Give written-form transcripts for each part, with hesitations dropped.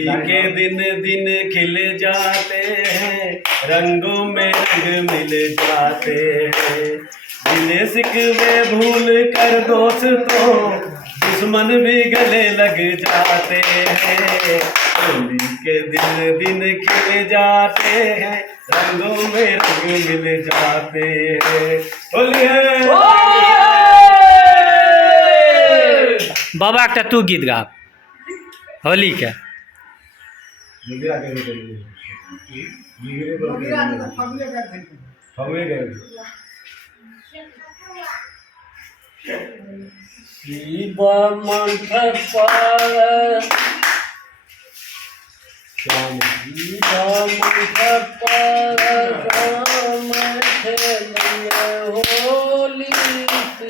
होली के दिन दिन खिल जाते हैं, रंगों में रंग मिल जाते हैं। जिन्हें सिकवे भूल कर दोस्तों, दुश्मन भी गले लग जाते हैं। होली के दिन दिन खिल जाते हैं, रंगों में रंग मिल जाते हैं। होली है। बाबा का तू गीत गा होली के। शिवा मंथ पर शिवा मंथ पर राम खेलिए होली।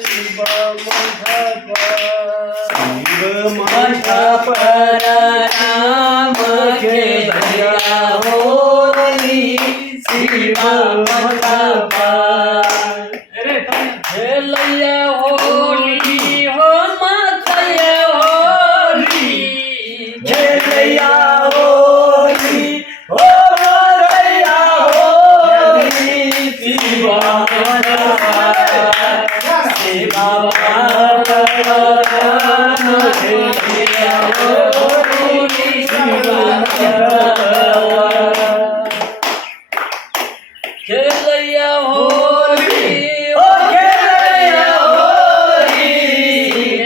शिवा मंथ पर राम खेलिए होली। शिवा मंथ पर खेलिए होली हो माथये होली। खेलिया होली हो माथया होली। शिवा शिवा खेलिया होली। खेलिया होली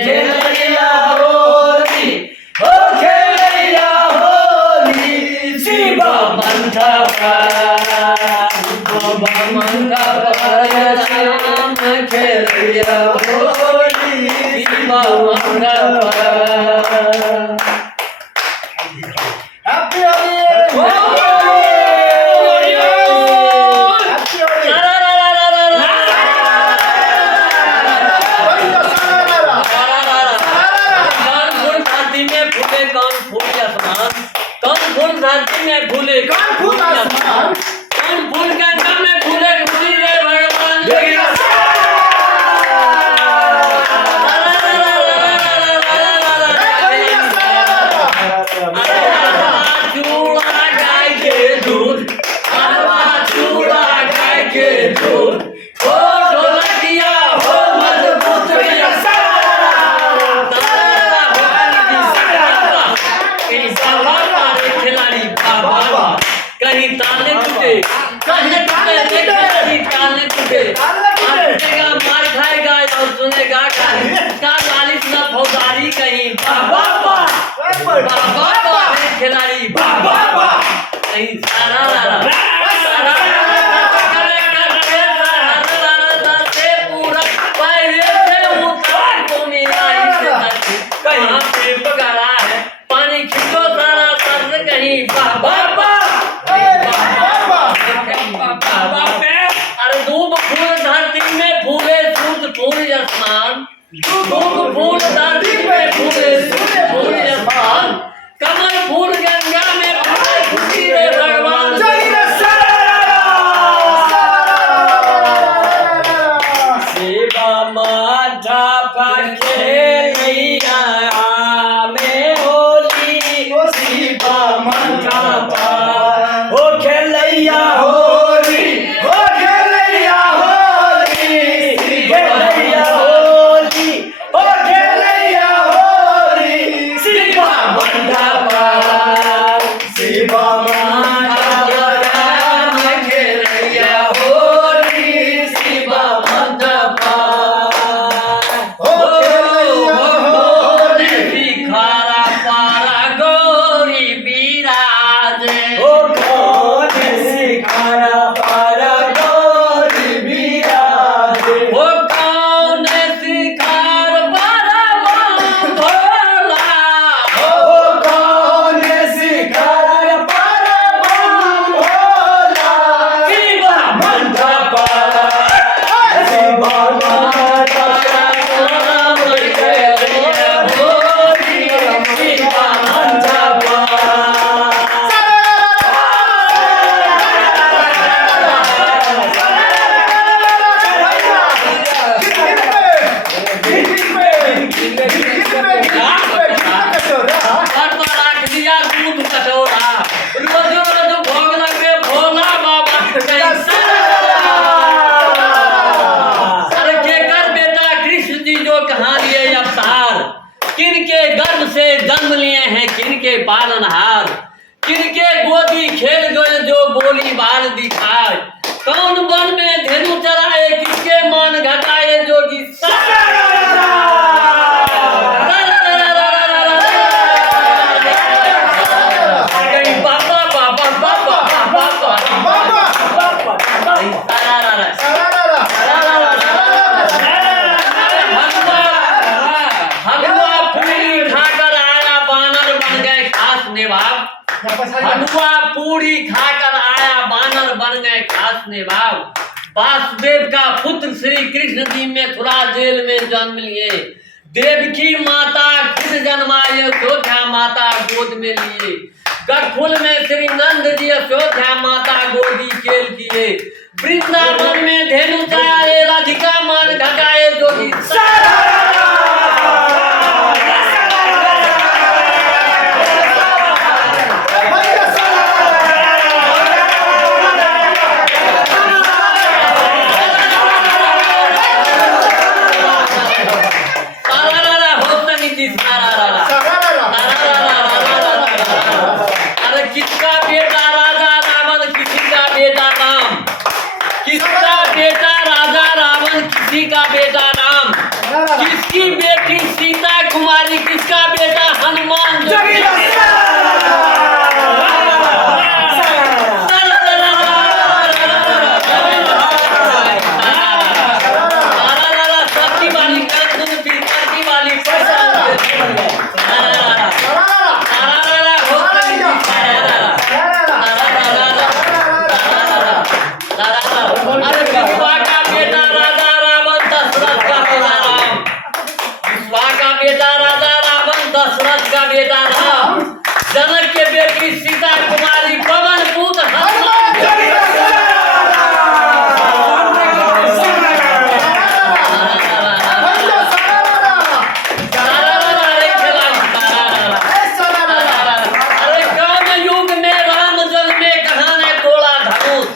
खेलिया होली। शिवा धरती में फूले कौन फूल आसमान। कौन फूल के दम में फूले खुली रे भगवान। चूड़ा गाय के दूध, चूड़ा गाय के दूध, हो ढोलकिया हो मजबूत खिलाड़ी बाबा। कहीं ताले टूटे कहीं ताले टूटे मार खाएगा और सुनेगा का लालिश न फौदारी। कहीं बाबा खिलाड़ी बाबा कहीं सारा कहीं पे बगारा है पानी खिंचो सारा सर्द। कहीं बाबा अरे धूप फूल धरती में फूले सूद फूल आसमान। धूप फूल धरती में फूले सूद फूल आसमान। कमल फूल गंगा में फूले खुशी रे भगवान। शिवा माथा पर खेलिया में होली। शिवा माथा पर हो खेलिया होली। हो खेलिया होली। खेलिया होली हो खेलिया होली। शिवा माथा पर शिवा माथा पर राम खेलिया होली। शिवा माथा भिखारा पारा गौरी बीरा कटोरा, रोज रोज भोग लगे भोला बाबा कैसा। अरे केकर बेटा कृष्ण जी जो कहाँ लिए अवतार, किनके गर्भ से जन्म लिए हैं किनके पालनहार, किनके गोदी खेल गए जो बोली बाल दिखाए, कौन वन में धेनु चराए किसके मान घटाए जोगी। हलवा पूरी खाकर आया बानर बन गए खास निभाव, वासुदेव का पुत्र श्री कृष्ण जी मथुरा जेल में जन्म लिए, देवकी माता खुद जन्माए यशोदा माता गोद में लिए, गठफुल में श्री नंद जी यशोदा माता गोदी खेल किए, वृंदावन में धेनु चराए राधिका मान घटाए जोगी। अरे किसका बेटा राजा रावण किसी का बेटा राम, किसका बेटा राजा रावण किसी का बेटा राम, किसकी बेटी सीता कुमारी किसका बेटा हनुमान। दशरथ का बेटा राम, जनक के बेटी सीता कुमारी पवन पूत हनुमान। अरे कौन युग में राम जन्मे कहाँ ने तोड़ा धनुष,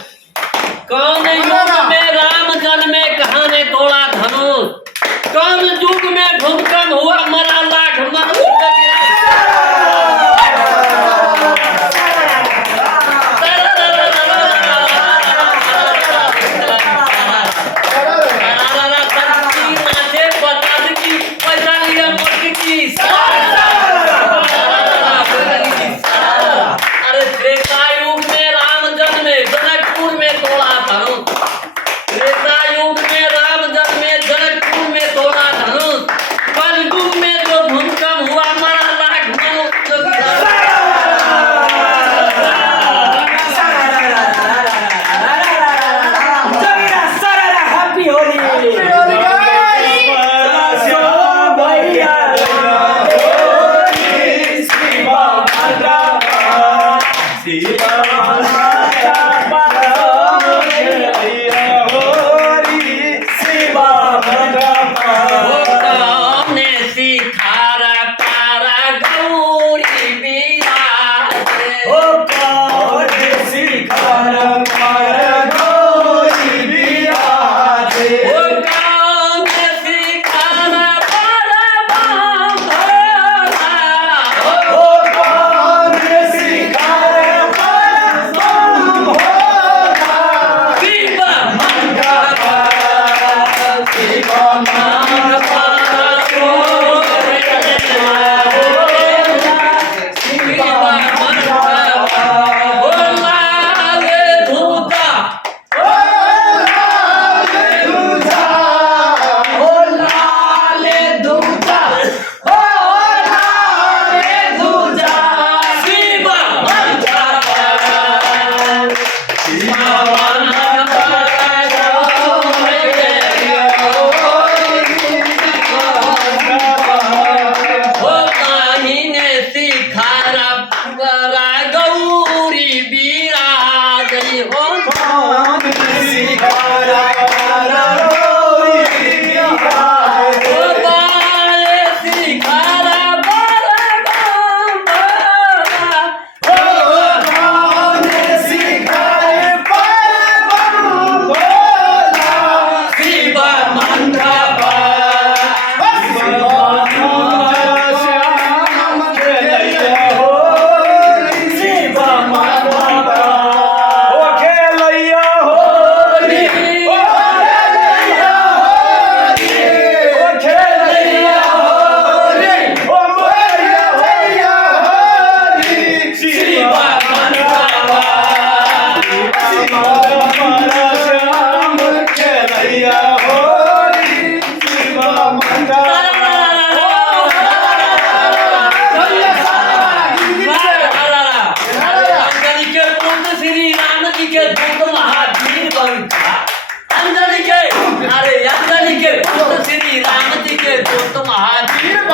कौन युग में राम जन्मे कहाँ ने तोड़ा धनुष, कौन युग में भूकंप हुआ मरा लाख मनुष्य। अरे त्रेता युग में राम जन्मे जनकपुर में तोड़ा धनुष, त्रेता युग में राम जन्मे जनकपुर में तोड़ा धनुष, कलयुग में जो भूकंप हुआ मरा लाख मनुष्य।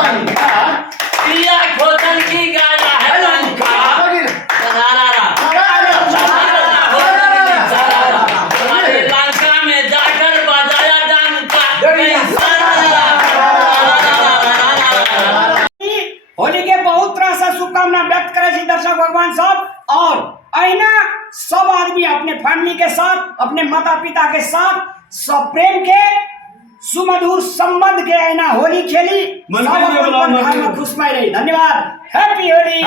लंका पिया खोदन की गाजा है लंका सरारा अरे लंका में जाकर बजाया डंका होली के बहुत तरह से शुभकामना व्यक्त करे छी दर्शक भगवान सब। और अहिना सब आदमी अपने फैमिली के साथ, अपने माता पिता के साथ सब प्रेम के सुमधुर संबंध के अहिना होली खेली, सब अपन घर में खुशमय रही। धन्यवाद। हैप्पी होली।